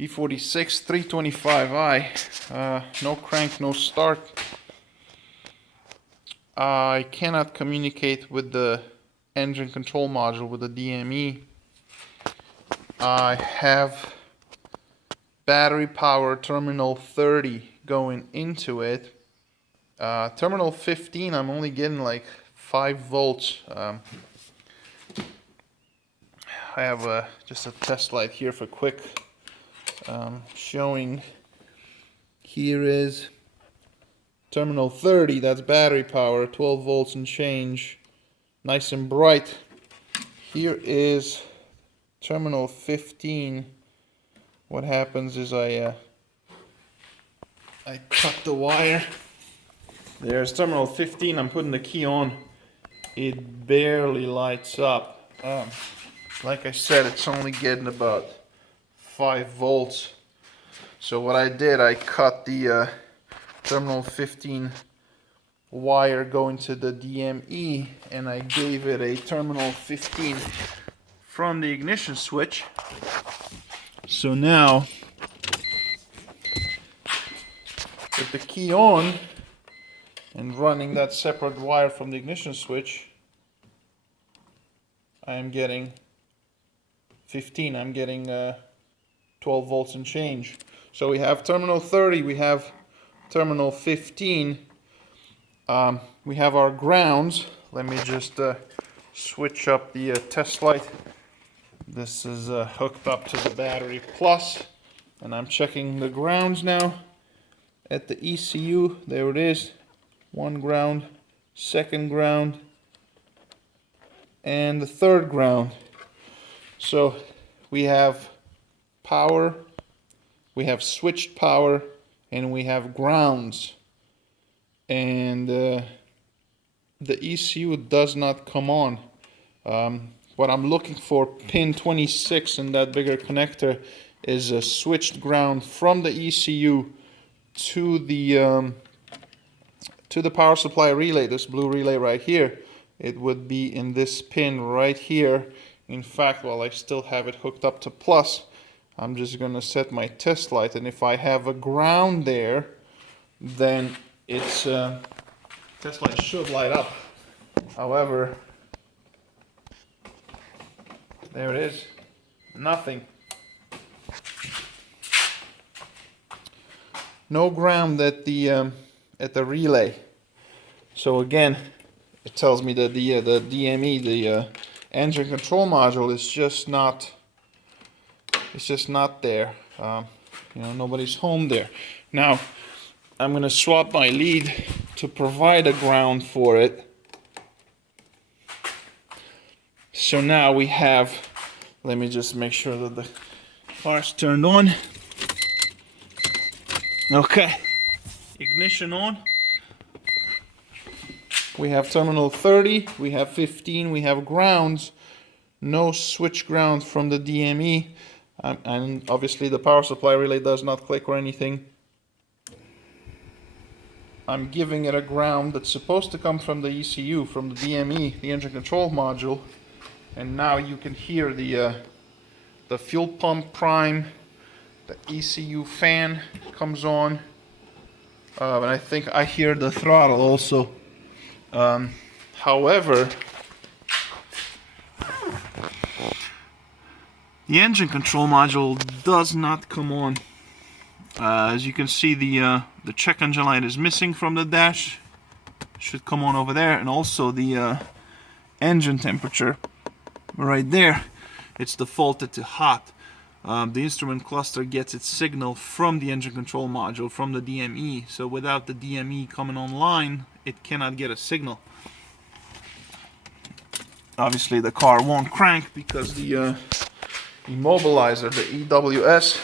E46 325i, no crank, no start. I cannot communicate with the engine control module with the DME. I have battery power terminal 30 going into it. Terminal 15 I'm only getting like 5 volts. I have just a test light here for quick showing. Here is terminal 30, that's battery power, 12 volts and change, nice and bright. Here is terminal 15. What happens is I cut the wire. There's terminal 15, I'm putting the key on. It barely lights up. Like I said, it's only getting about 5 volts. So what I did, I cut the terminal 15 wire going to the DME, and I gave it a terminal 15 from the ignition switch. So now, with the key on and running that separate wire from the ignition switch, I am getting 15. I'm getting 12 volts and change. So we have terminal 30, we have terminal 15, we have our grounds. Let me just switch up the test light. This is hooked up to the battery plus, and I'm checking the grounds now at the ECU. There it is, one ground, second ground, and the third ground. So we have power, we have switched power, and we have grounds. And the ECU does not come on. What I'm looking for, pin 26 in that bigger connector, is a switched ground from the ECU to the power supply relay, this blue relay right here. It would be in this pin right here. In fact, while I still have it hooked up to plus, I'm just going to set my test light, and if I have a ground there, then its test light should light up. However, there it is, nothing. No ground at the relay. So again, it tells me that the DME, the engine control module, is just not. It's just not there. Nobody's home there. Now, I'm going to swap my lead to provide a ground for it. So now we have, let me just make sure that the car's turned on. Okay, ignition on. We have terminal 30, we have 15, we have grounds. No switch ground from the DME. And obviously the power supply relay does not click or anything. I'm giving it a ground that's supposed to come from the ECU, from the DME, the engine control module. And now you can hear the fuel pump prime, the ECU fan comes on, and I think I hear the throttle also. However, the engine control module does not come on. As you can see, the check engine light is missing from the dash. Should come on over there, and also the engine temperature right there. It's defaulted to hot. The instrument cluster gets its signal from the engine control module, from the DME. So without the DME coming online, it cannot get a signal. Obviously, the car won't crank because the immobilizer, the EWS,